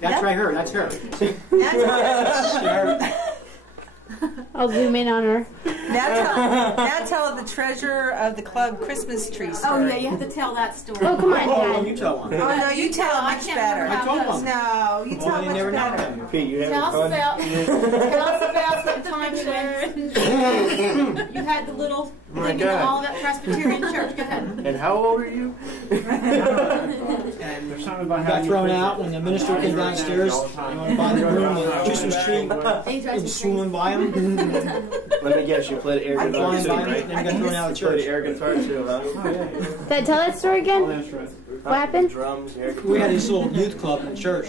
That's right, her. That's her. That's her. I'll zoom in on her. Now tell the treasure of the club Christmas tree story. Oh yeah, you have to tell that story. Oh, come on, Oh, Dad. you tell one. Oh no, you tell it much better. I told one. No, you tell you much never know better. them. Pete, you Tell having us fun? about some time when you had the little Oh my thing in the God. Olivet Presbyterian Church. Go ahead. And how old are you? And got thrown out when the minister came downstairs. You want to buy the room, the Christmas tree was swooning by him. Let me guess, you played air guitar Flying too, by me, right? and got thrown out of You played church. air guitar too, huh? Dad, tell that story again. What happened? Drums, air guitar. We had this little youth club in church.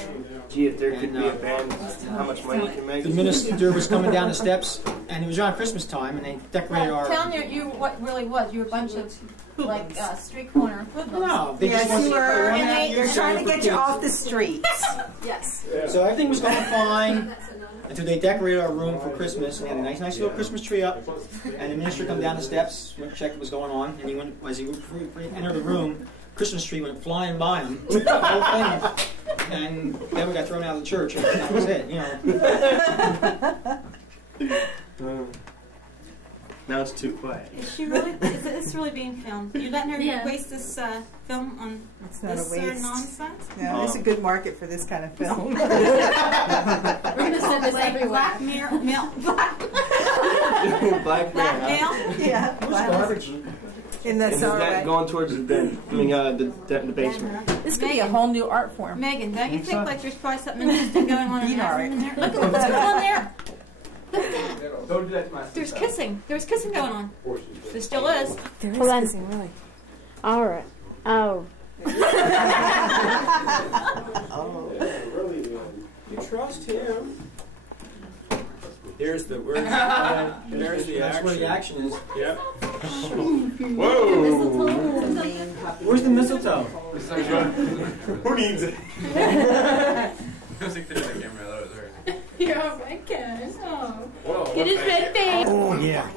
Gee, if there could be a band, how much money you can make? The minister was coming down the steps, and it was around Christmas time, and they decorated our... Tell you what really was. You were a bunch of like street corner hoodlums. No, they just Yes, you were. And They're trying to get you off the streets. Yes. So everything was going fine until they decorated our room for Christmas, and they had a nice little Christmas tree up. And the minister come down the steps, went to check what was going on, and he went as he entered the room, Christmas tree went flying by him, the whole thing, and then we got thrown out of the church. And that was it, you know. Now it's too quiet. Is she really? Is this really being filmed? You're letting her waste this film on It's not this a waste. nonsense? No, there's a good market for this kind of film. We're gonna send this everywhere. Blackmail. Blackmail. Yeah. Garbage. And that's And all that right. going towards the den. I mean, the basement. This could be a whole new art form. Megan, don't you think like there's probably something interesting going on in You know it. there? Look at what's going on there. Don't do that to my There's kissing. There's kissing going on. There still is. There is Hold on. kissing, really. All right. Oh. You trust him. There's the word. There's the That's where the action. action is. Yep. Whoa! Where's the mistletoe? Who needs it? You're all right, guys. Oh. Whoa. Get his red face. Oh, yeah.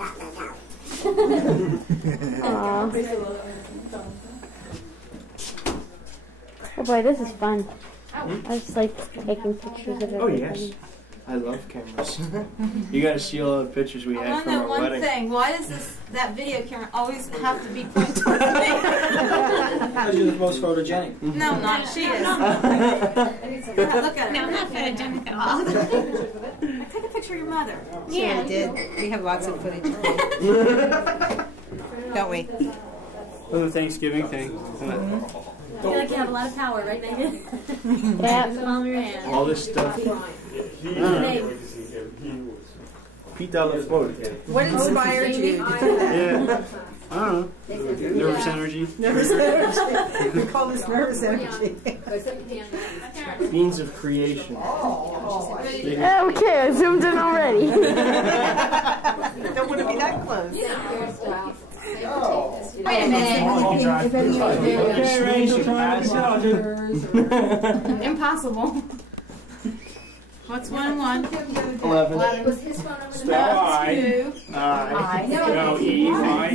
Oh boy, this is fun. I just like taking pictures of it. Oh, yes. I love cameras. You gotta see all the pictures we I had want to from know our one wedding. thing. Why does that video camera always have to be pointed towards me? Because you're the most photogenic. No, not she is. Look at it. No, I'm not photogenic at all. Take a picture of your mother. Yeah, we did. We have lots of footage. Don't we? The Thanksgiving thing. I feel like you have a lot of power, right, Megan? Yeah. Palm your hand. All this stuff. Pete Delafote. What inspired you to do that? Yeah. I don't know. Nervous energy. Nervous energy. We call this nervous energy. Means of creation. Okay, I zoomed in already. Don't want to be that close. Wait a minute. Okay, Rachel, trying to tell you. Impossible. What's 1 and 1? 11. Spell I. I. Spell E. I. E.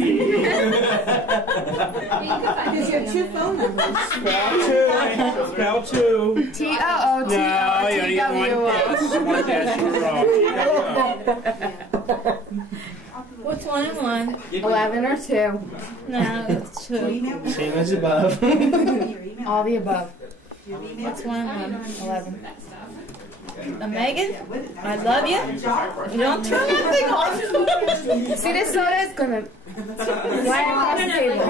Because you have two phone numbers. Spell 2. T-O-O-T-O-T-W. No, you only get one dash. You're wrong. What's 1 and 1? 11 or 2. No, it's 2. Same as above. All the above. What's 1 and 1? 11. Megan, I love you. You don't turn that thing off. See, this soda is gonna fly across the table.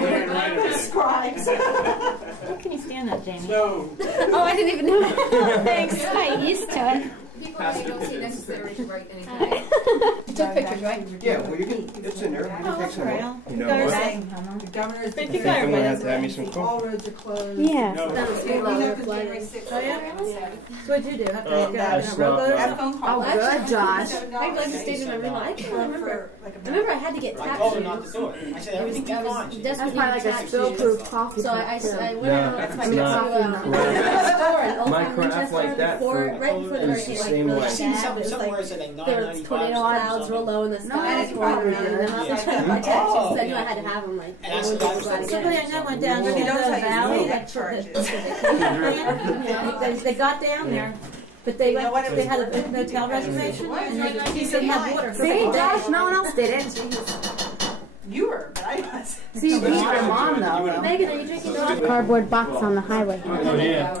How can you stand that, Jamie? No. Oh, I didn't even know. Thanks. I'm used to it. People really don't see it necessary to write anything. You took pictures, right? Yeah, well, you can. It's in there. You can take some more. You know Better what? say. The governor's But you declared got I'm gonna have to have me some all coke. roads are closed. Yeah. No. January 6th. Oh, yeah? So what'd you do? Have to I slept. That phone call. Oh, good, Josh. I like to stay in my room. I can't remember. I remember I had to get I tap told her shoes. not to do it. I said everything be fine. That's probably like a spill-proof coffee. So I went No, out it's to not. the store in Old My Town crap Winchester like that before, for- right before the it's the hurricane, like same really way. I've seen bad. It was somewhere like it said like there was tornado $9.95 clouds clouds real low in the sky. it's probably And then I was like, my dad just said, I had to have them. Like, And that's what I was glad to Somebody get I know went down to They the don't valley. They got down there. But they went, they had a hotel reservation, and they said have water. See, Josh, no one else did it. You were, but I was. See, your mom though. Megan, are you drinking coffee? Cardboard box on the highway. Oh yeah.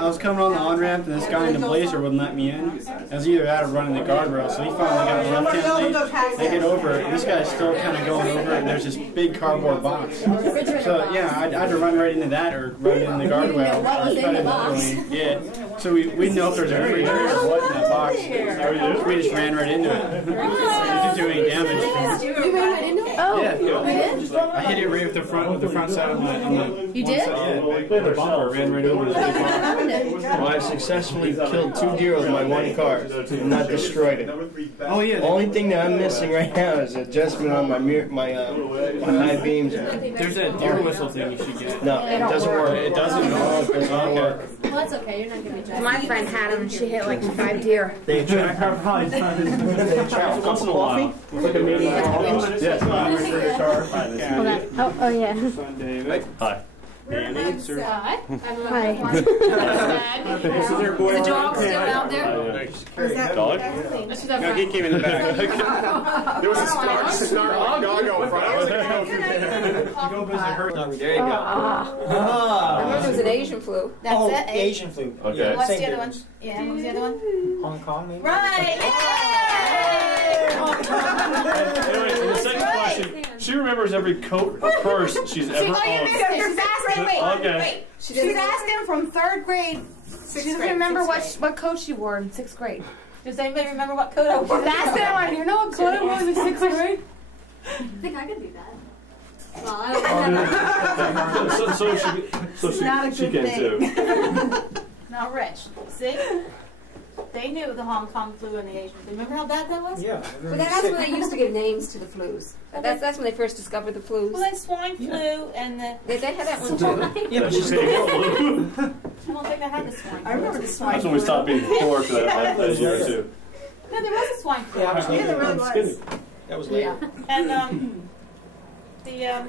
I was coming on the on-ramp and this guy in the Blazer wouldn't let me in. I was either out of running the guardrail, so he finally got a left-hand lane. I get over it, and this guy's still kind of going over it, and there's this big cardboard box. So yeah, I had to run right into that or run into the guardrail. What was in the box? Yeah. So we didn't know if there was a refrigerator or what in that box. We just ran right into it. It didn't do any damage. You ran right into it? Oh, Yeah. You did? I hit it right with the front side of the You did? Yeah, the bumper ran right over the big box. Well, I successfly killed 2 deer with my one car and not destroyed it. Oh yeah. The only thing that I'm missing right now is adjustment on my mirror, my high beams. There's that deer whistle thing you should get. No, it doesn't work. It doesn't work. It doesn't work. Well, that's okay. You're not going to be judged. My friend had them, and she hit like 5 deer. They attract Once in a while. Like a mini. Yes. hold on. Oh yeah. Hi. Danny. Hi. Is the dog still out there? Dog? No, he came in the back. There was a snarl dog out front. I was like, There you go. There was an Asian flu. That's Oh, it. Asian flu. Okay. What's Same the other one? difference. Yeah, what was the other one? Hong Kong, maybe? Right. Anyway, the second question. She remembers every coat or purse she's ever owned. Okay. She's asking from 3rd grade. She doesn't remember what coat she wore in 6th grade. Does anybody remember what coat I wore? That's it. Do you know what coat I wore in 6th grade? I think I could do that. Well, I don't So she can too. Now, Rich, see? They knew the Hong Kong flu and the Asian flu. Remember how bad that was? Yeah. But that's when they used to give names to the flus. That's when they first discovered the flus. Well, then swine flu and the... They had that one too. Yeah, but she's I don't think I had the swine flu. I remember the swine. That's when we stopped being poor for that year or two. No, there was a swine flu. Yeah, I was later. there really was. That was later. And the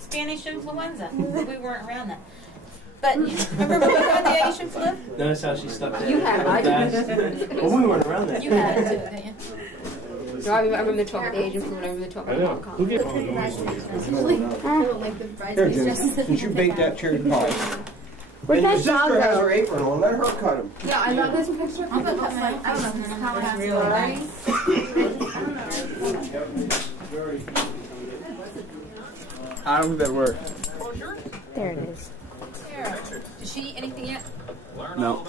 Spanish influenza. We weren't around that. But you remember when we had the Asian flu? Notice how she stuck that. You had it. I didn't. Well, we weren't around that. You had it too, didn't you? No, I remember they talking the Asian food. I remember they talking about Hong Kong. Since you baked that cherry pie. Where'd And your that dog sister has go? her apron on. Let her cut him. Yeah, I love this picture. I'm gonna cut my. I don't know how it has I don't think that worked. There it is. Did she eat anything yet? No.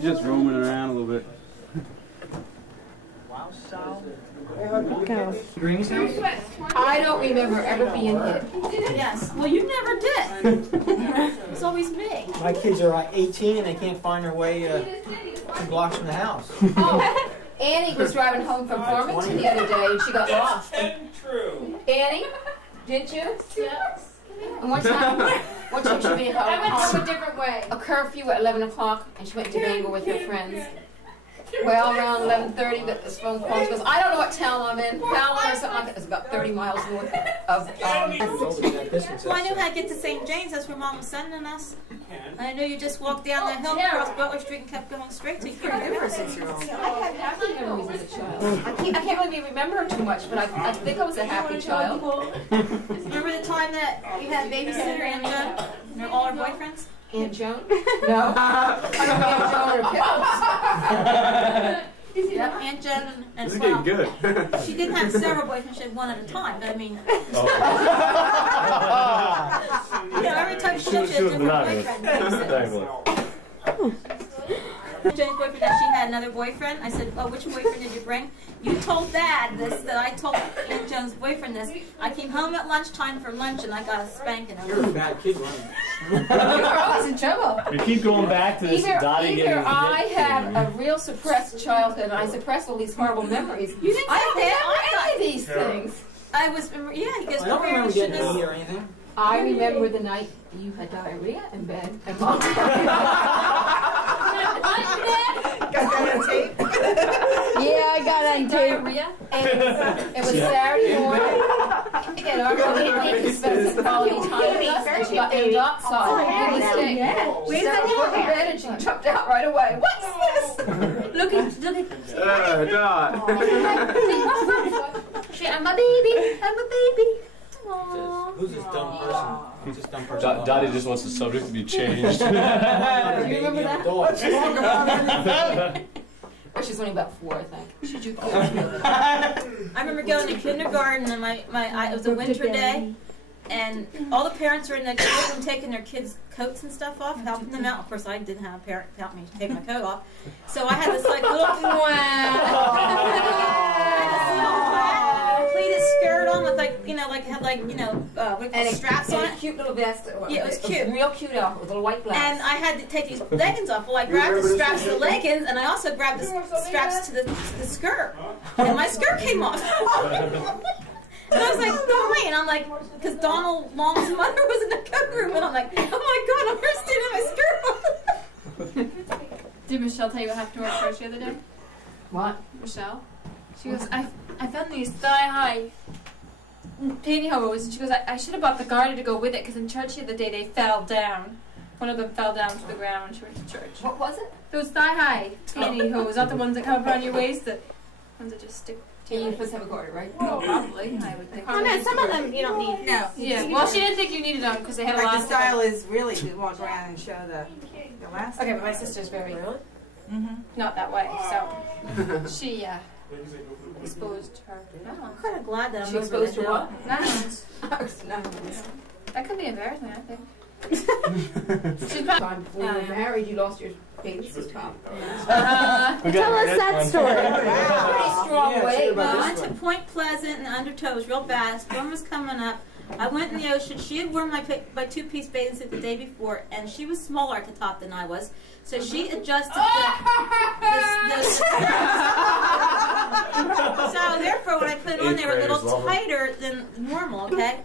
Just roaming around a little bit. Go. Green's house? I don't remember ever being hit. Yes. Well, you never did. It's always me. My kids are 18 and they can't find their way 2 blocks from the house. Oh, Annie was driving home from Farmington the other day and she got lost. Annie, didn't you? Yes. And one time she made I went home a different way. a curfew at 11 o'clock and she went to Bangor with her friends. Well, around 11:30, this phone call. She goes, I don't know what town I'm in. Fallon or something like that. It's about 30 miles north of. Well, I knew how to get to St. James. That's where Mom was sending us. And I knew you just walked down the hill across Butler Street and kept going straight to you. I had happy memories as a child. I can't really remember too much, but I think I was a happy child. Remember the time that you had a babysitter and all her boyfriends? Aunt Joan? No. I don't know Aunt Joan or Pickles. Yep, Aunt Joan and This is getting good. She did have several boyfriends. She had one at a time. But I mean, every time she had a different boyfriend. Jane's boyfriend that she had another boyfriend. I said, "Oh, which boyfriend did you bring?" You told Dad this, that I told Aunt Joan's boyfriend this. I came home at lunchtime for lunch and I got a spanking. You're a bad kid, running. You're always in trouble. We keep going back to this dotting Either I have a real suppressed childhood and I suppress all these horrible memories. You didn't I say don't that. remember any of these things. I was, yeah, he goes, I don't remember getting a knee or anything. I remember the night you had diarrhea in bed and Mom. Got got that on tape? Yeah, I got it on tape. Diarrhea. It was Saturday morning. And our mother spent some quality time with us, and she got ill outside. We sat on the bed and she jumped out right away. What's this? Look at. Dot. I'm a baby. I'm a baby. Aww. Who's this dumb person? Who's this dumb person? Dottie just wants the subject to be changed. Do you remember that? Let's talk about anything. She's only about 4, I think. Should you go? I remember going to kindergarten and it was a winter day, and all the parents were in the room taking their kids' coats and stuff off, helping them out. Of course, I didn't have a parent help me take my coat off, so I had this like little pleated skirt on with straps on it. Cute little vest. Yeah, it was cute. Real cute outfit with a little white blouse. And I had to take these leggings off. Well, I grabbed the straps to the leggings, and I also grabbed the straps to the skirt, and my skirt came off. And I was like, Dolly, and I'm like, because Donald Long's mother was in the coat room, and I'm like, oh my God, I'm bursting in my skirt. Did Michelle tell you what happened to her church the other day? What? Michelle? She goes, I found these thigh-high pantyhose, and she goes, I should have bought the garter to go with it, because in church the other day they fell down. One of them fell down to the ground when she went to church. What was it? Those thigh-high pantyhose, not the ones that come up around your waist, the ones that just stick. And you're supposed to have a garter, right? Oh, probably. I would think. Oh no, some of them you don't need. No. Yeah. Well, she didn't think you needed them because they had a lot The of style is really to walk around and show the last. Okay, but my sister's very not that way, so she exposed her. I'm kind of glad that I'm She exposed her what? Nouns. That could be embarrassing, I think. She's Time before you were married, you lost your baby's top. Tell us that story. Pretty strong weight. I went to Point Pleasant, and the undertow was real bad. Storm was coming up. I went in the ocean. She had worn my two-piece bathing suit the day before, and she was smaller at the top than I was. So she adjusted the So therefore, when I put it on, they were a little tighter than normal, okay?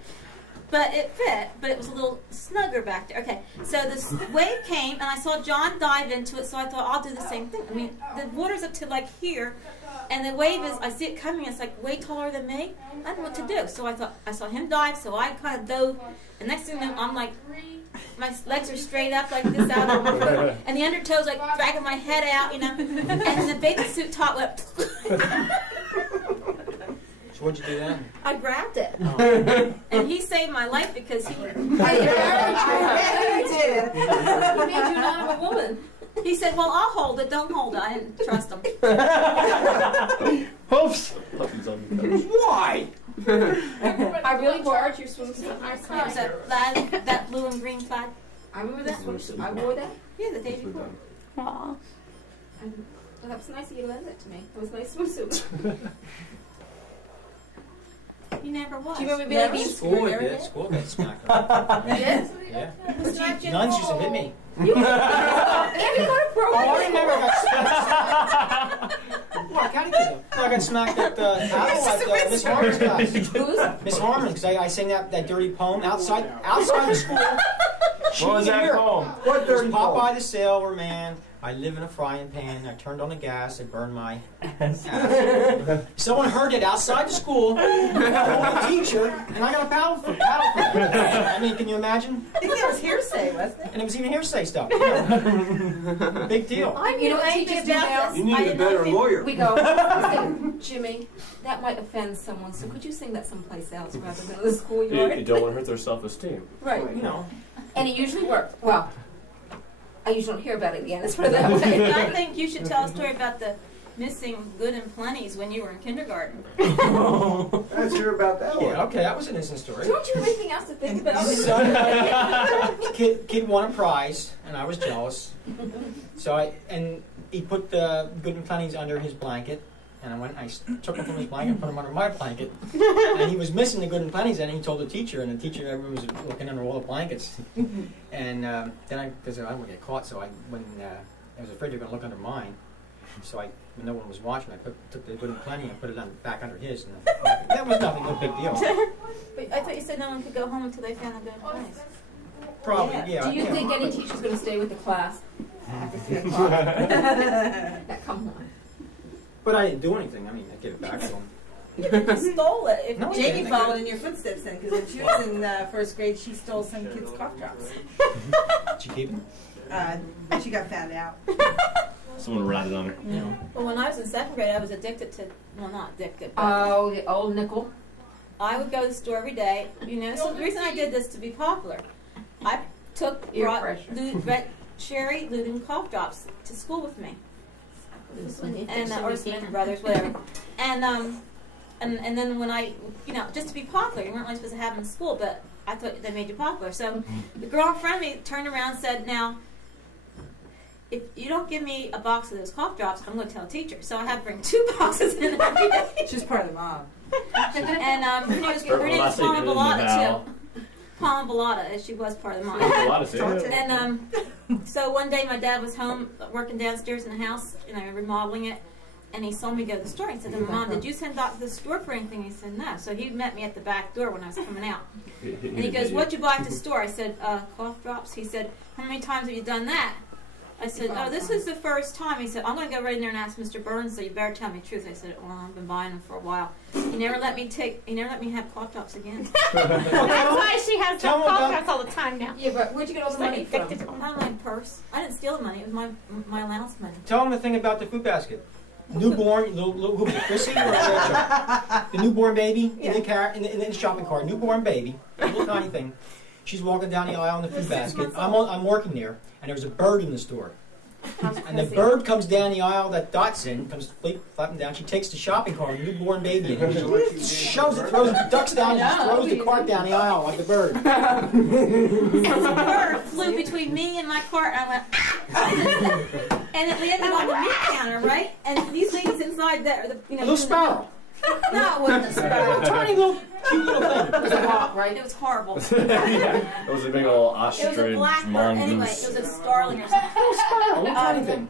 But it fit, but it was a little snugger back there. Okay, so this wave came, and I saw John dive into it, so I thought, I'll do the same thing. I mean, the water's up to like here, and the wave is, I see it coming, it's like way taller than me. I don't know what to do. So I thought, I saw him dive, so I kind of dove, and next thing I'm like, my legs are straight up like this out on my foot, and the undertow's like dragging my head out, you know, and the bathing suit top went. So what'd you do then? I grabbed it, and he saved my life because he. Yeah, you did. What made you not of a woman? He said, "Well, I'll hold it. Don't hold it." I didn't trust him. Oops. Why? I really charged your swimsuit. What was that blue and green plaid? I remember that swimsuit. I wore that. Yeah, the day before. Aw. Well, that was nice of you to lend it to me. It was a nice swimsuit. You never was. Do you remember Never. being School did. School got smacked up. You did? Yeah. Nuns used to hit me. You got a pro. Oh, I remember I got smacked. What, catechism? I got smacked at Miss Harmon's class. Who's? Miss Harmon, because I sang that dirty poem outside the school. What was that poem? What dirty poem? Popeye the sailor man. I live in a frying pan. I turned on the gas. I burned my ass. Someone heard it outside the school. I told the teacher, and I got a paddle for that. I mean, can you imagine? I think that was hearsay, wasn't it? And it was even hearsay stuff. Yeah. Big deal. I You know knew what anything teachers do now? about this. You need I a didn't know better anything. lawyer. We go, Jimmy, that might offend someone, so could you sing that someplace else rather than in the schoolyard? You don't want to hurt their self-esteem. Right. You know. And it usually works. Well, I usually don't hear about it again. Let's put it that way. I think you should tell a story about the missing good and plenties when you were in kindergarten. Let's hear about that one. Yeah, okay, that was an innocent story. Don't you have anything else to think about? Kid won a prize, and I was jealous. So he put the good and plenties under his blanket, and I took him from his blanket and put him under my blanket. And he was missing the good and plenties, and he told the teacher, and the teacher, everyone was looking under all the blankets. And then because I would get caught, so I was afraid they were going to look under mine. So when no one was watching, I took the good and plenty and put it back under his. And that was nothing, no big deal. But I thought you said no one could go home until they found the good and plenties. Probably, yeah. Do you think any teacher's going to stay with the class after 3 o'clock. Come on. But I didn't do anything. I mean, I gave it back to him. You stole it. If No, I Jamie didn't. followed in your footsteps then, because when she was in first grade, she stole some kids' cough drops. Did you keep it? She got found out. Someone ratted on her. Yeah. Well, when I was in 2nd grade, I was addicted to, well, not addicted, but Oh, the old nickel. I would go to the store every day. You know, so the reason I did this to be popular, I brought Sherry Luton cough drops to school with me, and or Smith Brothers, whatever, and then when I, you know, just to be popular, you weren't really supposed to have them in school, but I thought they made you popular. So the girl in front of me turned around and said, "Now, if you don't give me a box of those cough drops, I'm going to tell a teacher." So I had to bring 2 boxes in every day. She's part of the mob. And her name was Palma Bellata, too. Palma Bellata, as she was part of the mob. And so one day my dad was home working downstairs in the house, you know, remodeling it, and he saw me go to the store. He said to my mom, "Did you send Doc to the store for anything?" He said, "No." So he met me at the back door when I was coming out. And he goes, "What'd you buy at the store?" I said, "Cough drops." He said, "How many times have you done that?" I said, "Oh, this is the first time." He said, "I'm going to go right in there and ask Mr. Burns, so you better tell me the truth." I said, "Well, I've been buying them for a while." He never let me have cough drops again. That's why she has Tell cough them drops all the time now. Yeah, but where'd you get all the money from? Out of my purse. I didn't steal the money. It was my allowance money. Tell them the thing about the food basket. Newborn, who was it, Chrissy or Rachel? The newborn baby in the shopping cart. Newborn baby, a little tiny thing. She's walking down the aisle in the food basket. I'm working there, and there was a bird in the store. And the bird comes down the aisle that Dot's in, comes flapping down. She takes the shopping cart, a newborn baby, and shoves it, ducks down, and just throws the cart down the aisle like the bird. The bird flew between me and my cart, and I went, "Ah!" And it landed on the meat counter, right? And these ladies inside there, you know, A little sparrow. No, it wasn't a sparrow. Tiny little, cute little thing. It was a hawk, right? It was horrible. It was a big old It ostrich was a black bird. Anyway, it was a starling or something. Little sparrow, little tiny thing.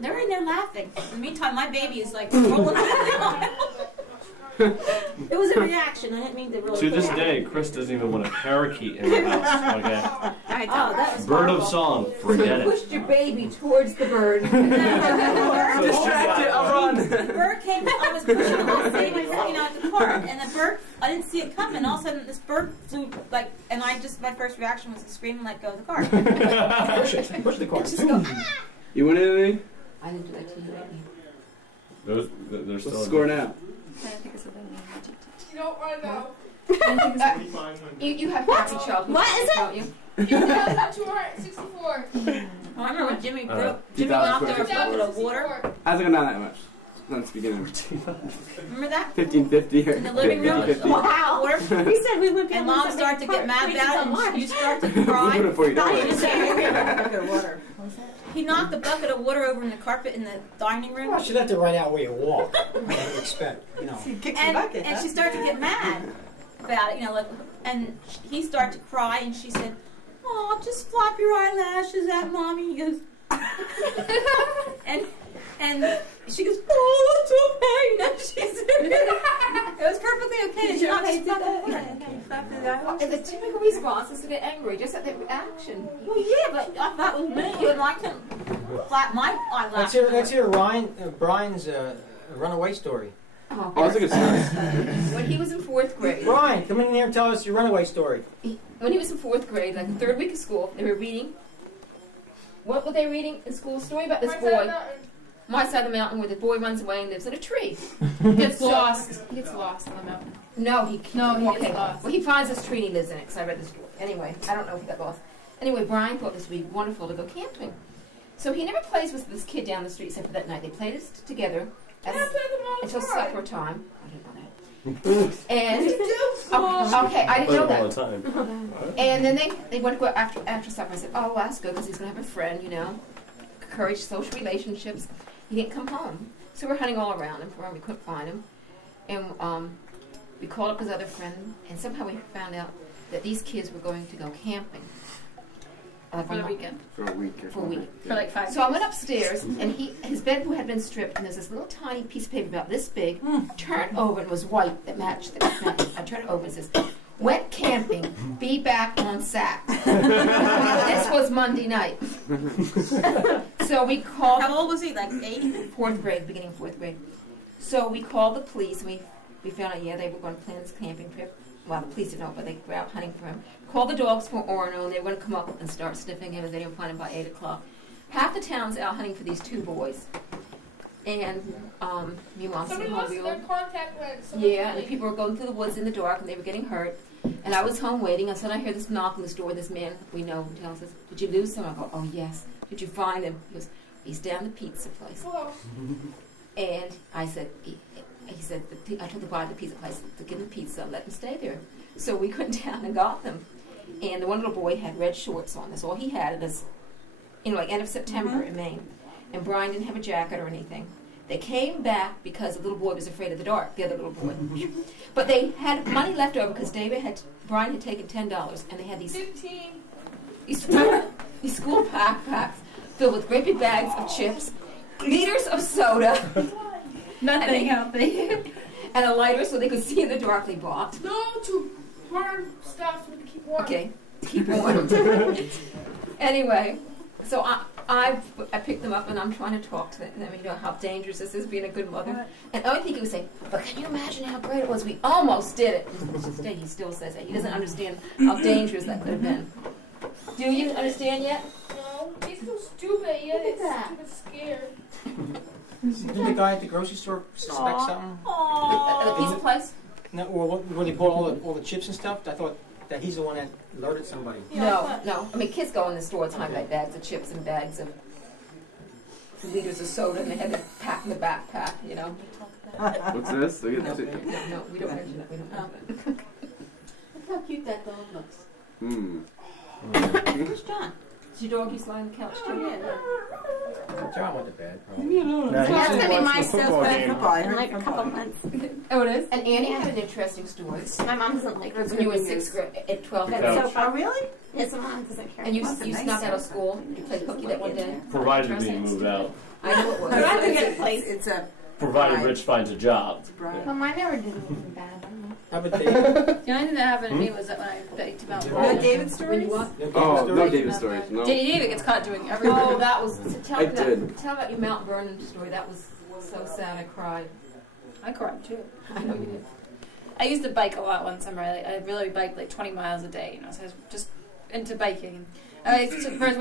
They're in there laughing. In the meantime, my baby is like rolling down. It was a reaction. I didn't mean to really. To this day, Chris doesn't even want a parakeet in the house. Okay. That was Bird horrible. of song, forget You it. pushed your baby towards the bird. Distracted, I'll run. The bird came. I was pushing my baby, you know, at the cart, and the bird. I didn't see it coming. All of a sudden, this bird flew like, and my first reaction was to scream and let go of the cart. Push the cart. Just go. Ah! You win anything? I didn't do that to you, right? They're What's still the score now? You don't want to know. You have happy childhood. What is it? Don't you? 264. I remember when Jimmy Uh, knocked over a 2,000 bucket of water. Hasn't gone down that much since the beginning. Remember that? 1550 or In the living room? 50. Wow. Water. He said we would be And able to Mom do started to get mad crazy about so it, and much. you start to We'll cry. do it for you, don't worry. You say, Bucket of water. he knocked the bucket of water over in the carpet in the dining room. Well, she'd have to write out where you walk. I would expect, you know. She kicked the And, bucket. and she started to get mad about it, you know, like, and he started to cry, and she said, "Oh, just flop your eyelashes at Mommy." He goes, and she goes, "Oh, that's okay." You know, she said, it was perfectly okay. Did She you knocked know his they did bucket that? of water. And the typical response is to get angry, just at the reaction. Well, yeah, but I thought it was me. You would like to flap my eyelashes. Let's hear Brian's runaway story. Oh, Oh, that's a good story. when he was in 4th grade. Brian, come in here and tell us your runaway story. When he was in 4th grade, like the 3rd week of school, they were reading. What were they reading in school? A story about this boy. My side of the mountain, where the boy runs away and lives in a tree. He gets lost. He gets lost on the mountain. No, he gets lost. Well, he finds this tree and he lives in it, because I read the story. Anyway, I don't know if he got lost. Anyway, Brian thought this would be wonderful to go camping. So he never plays with this kid down the street except for that night. They played this together until supper time. I didn't know that. And okay, I didn't know all the that. time. And then they went to go after supper. I said, "Oh, well, that's good because he's going to have a friend, you know, encourage social relationships." He didn't come home, so we're hunting all around him for him. We couldn't find him, and we called up his other friend, and somehow we found out that these kids were going to go camping For the weekend. For a week. For a week. For like 5 days. So I went upstairs, and his bed had been stripped, and there's this little tiny piece of paper about this big, turned over, and it was white that matched. I turned it over, and it says, Went camping. Be back on Sat. This was Monday night. So we called. How old was he? Like 8? 4th grade, beginning of 4th grade. So we called the police, and we found out, yeah, they were going to plan this camping trip. Well, the police didn't know, but they were out hunting for him. Called the dogs for Orno, and they were going to come up and start sniffing him, and they didn't find him by 8 o'clock. Half the town's out hunting for these 2 boys. And me mom Somebody said, lost their contact lens. yeah, and the people were going through the woods in the dark, and they were getting hurt. And I was home waiting, and suddenly I hear this knock on this door. This man we know tells us, "Did you lose him?" I go, "Oh yes." "Did you find him?" He goes, "He's down the pizza place." Oh. And I said, he said, I told the guy at the pizza place to give him pizza and let him stay there. So we went down and got them. And the one little boy had red shorts on. That's all he had. It was, like end of September in Maine. And Brian didn't have a jacket or anything. They came back because the little boy was afraid of the dark, the other little boy. But they had money left over because Brian had taken $10, and they had these 15. These school backpacks filled with great big bags of chips, liters of soda, Nothing healthy. and a lighter so they could see in the dark. They bought. No to hard stuff to keep warm. Okay, keep warm. Anyway, so I picked them up and I'm trying to talk to them, how dangerous this is being a good mother. And I think he was saying, "But can you imagine how great it was? We almost did it." To this day, he still says that. He doesn't understand how dangerous that could have been. Do you understand yet? No, he's so stupid. Yeah, he's stupid scared. Did the guy at the grocery store suspect something? At the pizza place? No, or when they bought all the chips and stuff? I thought that he's the one that alerted somebody. No. I mean, kids go in the store and buy bags of chips and bags of liters of soda, and they had to pack in the backpack, What's this? No, we don't mention that. We don't mention it. Look how cute that dog looks. Where's John? Is your dog used to lie on the couch too? John went to bed, probably. Leave me alone. That's gonna be my football game. In like a couple months. Oh, it is? And Annie has an interesting story. My mom doesn't like her. When you were in 6th grade, at 12th grade. Couch. Oh, really? Yes, my mom doesn't care. And you snuck out of school. You played hooky that one day. Provided being moved out. I know it was. I have to get a place. It's a Provided Rich finds a job. Well, mine never did anything bad. How about Dave? The only thing that happened to me was that when I baked about David stories? Oh, no David stories. No. David gets caught doing everything. Oh, that was. Tell I did. Tell about your Mount Vernon story. That was so sad. I cried. I cried too. I know you did. I used to bike a lot one summer. I really biked like 20 miles a day, so I was just into biking. First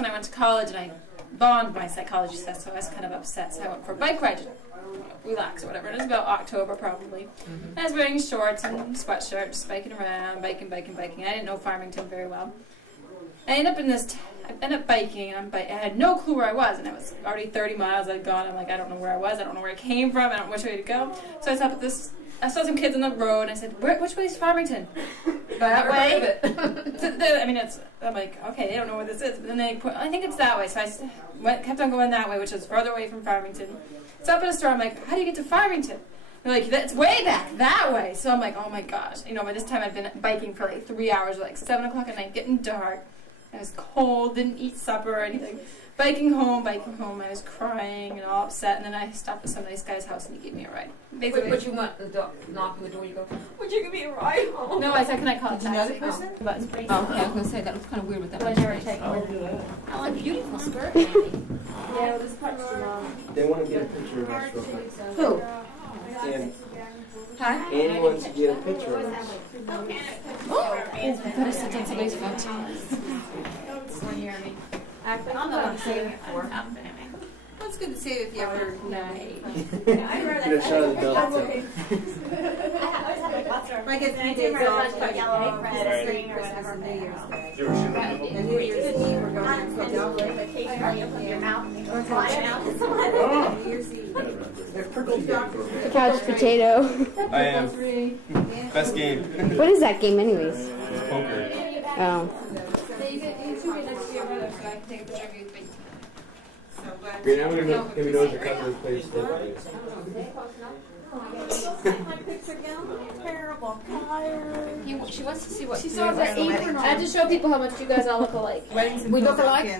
when I went to college, and I bombed my psychology test, so I was kind of upset. So I went for a bike ride to relax or whatever. And it was about October probably. And I was wearing shorts and sweatshirt, just biking around, biking. I didn't know Farmington very well. I ended up biking, and I had no clue where I was, and it was already 30 miles I'd gone. I'm like, I don't know where I was, I don't know where I came from, I don't know which way to go. So I saw some kids on the road, and I said, which way is Farmington? That way? I'm like, okay, they don't know where this is. But then I think it's that way. So I kept on going that way, which was further away from Farmington. So up at a store, I'm like, how do you get to Farmington? They're like, that's way back, that way. So I'm like, oh my gosh. By this time I'd been biking for like 3 hours, like 7 o'clock at night, getting dark. I was cold, didn't eat supper or anything. Biking home, I was crying and all upset, and then I stopped at some nice guy's house and he gave me a ride. Basically, But you went, knock on the door, you go, would you give me a ride home? No, I said, can I call a taxi? Another person? But it's pretty Oh, okay, I was going to say, that was kind of weird with that. I like a beautiful skirt, Yeah, well, this part's too long. They want to get a picture of us real quick. Who? And Huh? Annie wants to get a picture of us. I better sit on somebody's phone. I'm the one saving it for. Well, it's good to save if you ever Night. Get a shot of the belt. Like it's 3 days off, like Christmas and New Year's Day. And New Year's Eve, we're going to Philadelphia. New Year's Eve. The couch potato. I am. Best game. What is that game, anyways? Poker. Oh. Great, now we know if he knows your cousin's place. She wants to see what She saw the apron on. I have to show people how much you guys all look alike. We look alike?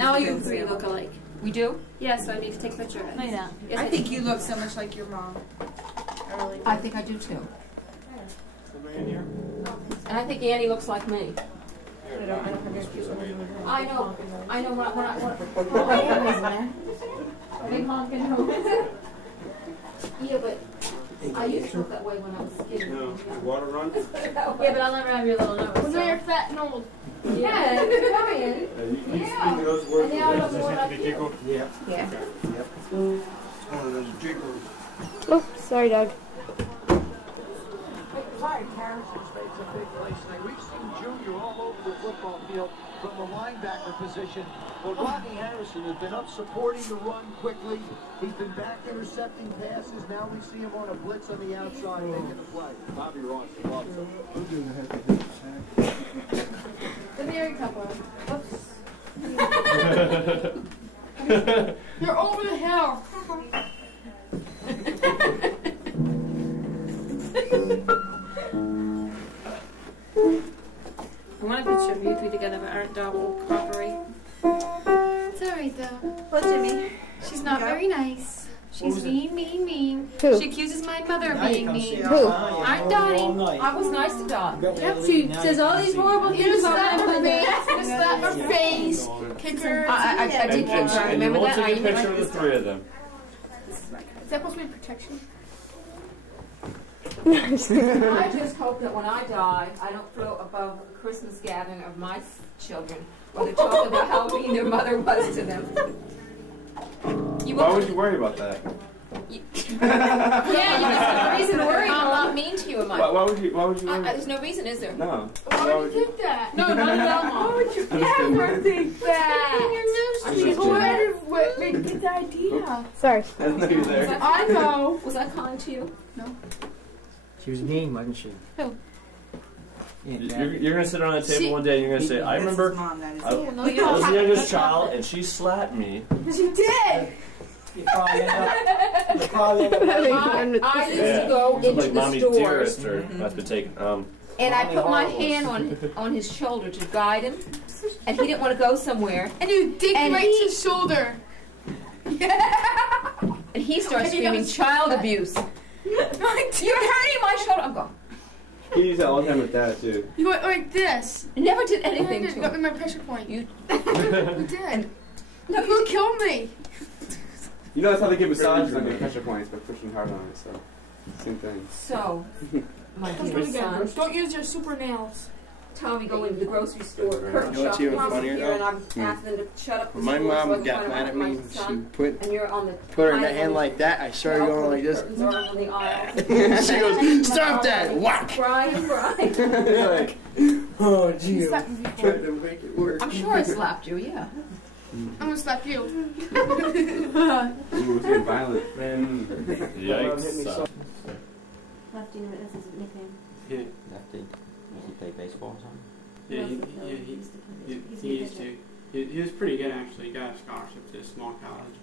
All you 3 look alike. We do? Yes, so I need to take a picture of it. I know. Yes, I think you look so much like your mom. I think I do too. And I think Annie looks like me. I know. Big honking nose. Yeah, but I used to look that way when I was skinny. No, water run? Yeah, but I'll never have your little nose. When you're fat and old. Yeah, it's coming. Yeah. And now I don't know what I feel. Yeah. Yeah. Yep. Oh, sorry, dog. Hi, Harrison State's a big place tonight. We've seen Junior all over the football field from the linebacker position. But Rodney Harrison has been up supporting the run quickly. He's been back intercepting passes. Now we see him on a blitz on the outside making a play. Bobby Ross loves him. The married couple. Oops. You're over the hill. I want a picture of you three together, but aren't double cooperate. It's alright though. Well, Jimmy. She's not very nice. She's mean. Who? She accuses my mother of being mean. Who? I'm Dottie. I was nice to Dot. Yep, she says all these horrible things about my face. Just slap her face. Kick her. I did kick her. I remember we'll that. take a picture of the three of them. Is that supposed to be protection? I just hope that when I die, I don't float above the Christmas gathering of my children, where they're talking about how mean their mother was to them. Why would you worry about that? Yeah, you have no reason to worry. I'm not mean to you, am I? Why would you worry? There's no reason, is there? No. Why would you think that? No, not at all, Mom. Why would you ever think that? Who would make this idea? Sorry. I didn't know you were there. I know. Was I kind to you? No. She was mean, wasn't she? Who? You're going to sit around the table one day and you're going to say, I remember I was the youngest child and she slapped me. She did. I used to go into like the Mommy's stores, dearest, or that's been taken. and I put my hand on his shoulder to guide him, and he didn't want to go somewhere. And you dick right to his shoulder. And he starts screaming child abuse. You're hurting my shoulder. I'm going. He used that all the time with that too. You went like this. Never did anything to You got me my pressure point. You did. No, you killed me. You know that's how they give massages on the pressure points, by pushing hard on it. So same thing. So, my That's dear really son, good. Don't use your super nails. Tommy go into the grocery store, curtain You know what's shop, even comes funnier, here, and I'm asking them to shut up. When my mom got mad at me, she put her in the hand like that. I started going like this. She goes, "Stop that!" Whack! Brian. Like, oh, gee, I'm trying to make it work. I'm sure I slapped you, yeah. I'm gonna slap you. Ooh, it's getting violent. Yikes. Lefty, you know what his nickname? Yeah. Lefty. Does he play baseball or something? Yeah, he used to. He was pretty good actually. He got a scholarship to a small college.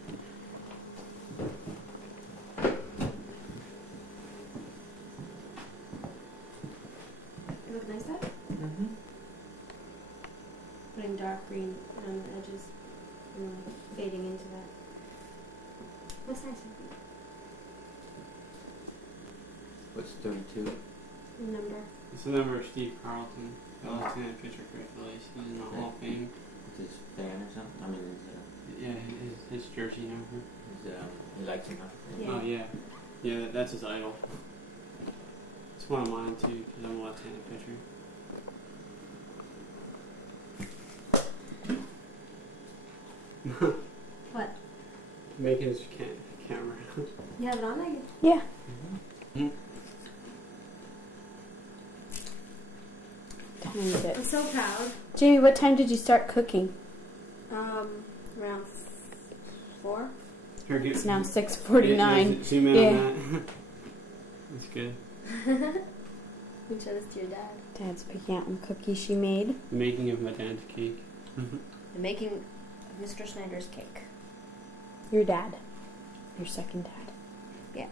You look nice, Dad? Mm-hmm. Putting dark green on the edges and fading into that. Looks nice. What's 32? The number. It's the number of Steve Carlton, the left-handed pitcher for the Phillies. He's in the Hall of Fame. With his fan or something? I mean, Yeah, his jersey number. He likes him, huh? Yeah. Oh yeah, yeah. That's his idol. It's one of mine too, because I'm a left-handed pitcher. What? Making his camera. You have it on there? Yeah. Time is it? I'm so proud. Jamie, what time did you start cooking? Around 4. It's now 6:49. Zoom in on that. That's good. We showed this to your dad. Dad's picking out one cookie she made. The making of my dad's cake. The making of Mr. Snyder's cake. Your dad. Your second dad. Yeah.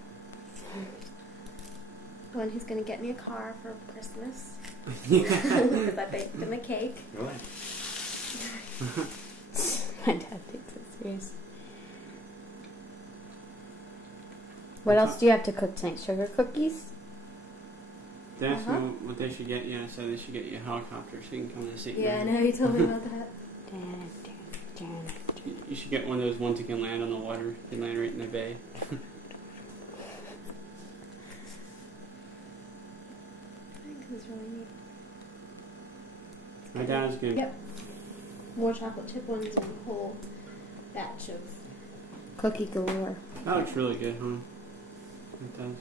Well, and he's going to get me a car for Christmas. Because I baked him a cake. Really? My dad takes it serious. What else do you have to cook tonight? Sugar cookies? They asked me what they should get you. I said they should get you a helicopter so you can come to St. Yeah, I Mary. know, you told me about that. You should get one of those ones that can land on the water. You can land right in the bay. This is really neat. My dad's good. Yep. More chocolate chip ones and a whole batch of Cookie galore. That looks really good, huh? It does.